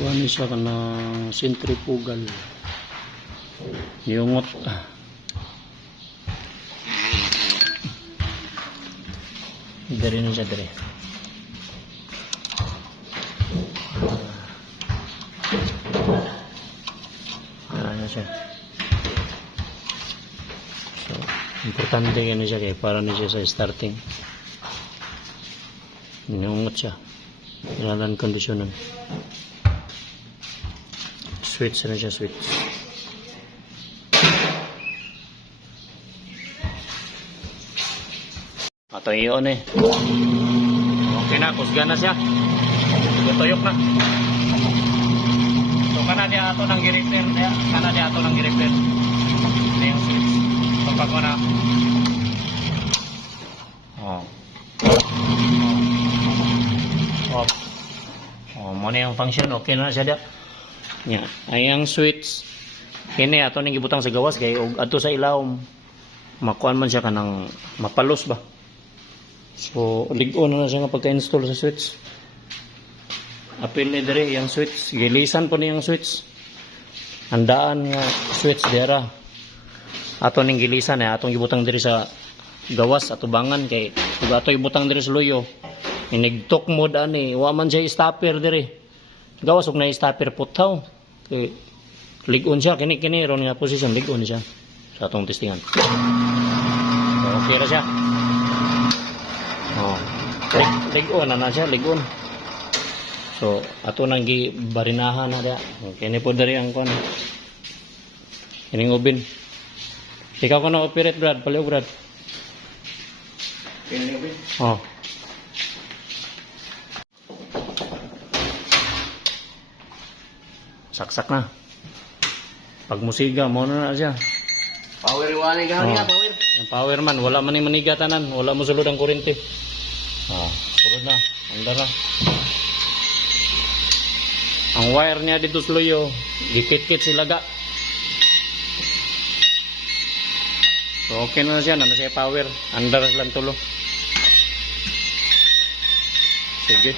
kuha ni siya kanang centrifugal yungot. Dari na siya dari. Ano siya. So, importante yan siya kaya para na siya sa starting. Yungot siya. Kailangan kondisyonan. Switch na siya, switch. Ato iyon eh. Okay na, kusga na siya. Tuyok na. So kana dia ato nang gi-repair dia. Kana dia ato nang gi-repair. Ano yung switch. Pagpag ko na. Oh. Off. Oh, mo na yung function. Okay na siya dia. Nya, ayang switch kini ato ning gibutang sa gawas kay og adto sa ilawom makuan man siya kanang mapalos ba. So lig-on na siya nga pagka-install sa switch. Apil ni diri yang switch, gilisan po niyang switch. Handaan nga switch dira. Ato ning gilisan atong gibutang diri sa gawas ato bangan kay ug ato ibutang diri sa luyo. Inigtok mode ani, wa man siya stopper diri. Gawas og na stopper putaw kay lig-on siya kini ron nga position lig-on siya sa atong testingan. So, okay ra siya. Oh, lig-on na siya, lig-on. So ato nang gibarinahan na dia. Kini po diri ang kon. Kining oven. Ikaw ko na operate Brad, paliw Brad. Kining oven. Oh. Saksak na. Pag musiga mo na siya. Power wala gani nga power. Yung power man wala man ni maniga tanan, wala mo sulod ang kuryente. Sulod na. Andar na. Ang wire niya dito sa luyo, dikit-kit sila ga. So okay na siya, na siya power. Andar lang tulo. Sige.